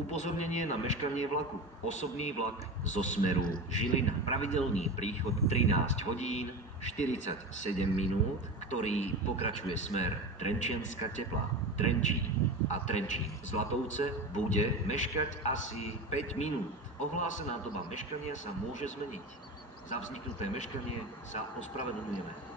Upozornenie na meškanie vlaku. Osobný vlak zo smeru Žilina. Pravidelný príchod 13 hodín 47 minút, ktorý pokračuje smer Trenčianska Teplá, Trenčín a Trenčín Zlatovce, bude meškať asi 5 minút. Ohlásená doba meškania sa môže zmeniť. Za vzniknuté meškanie sa ospravedlňujeme.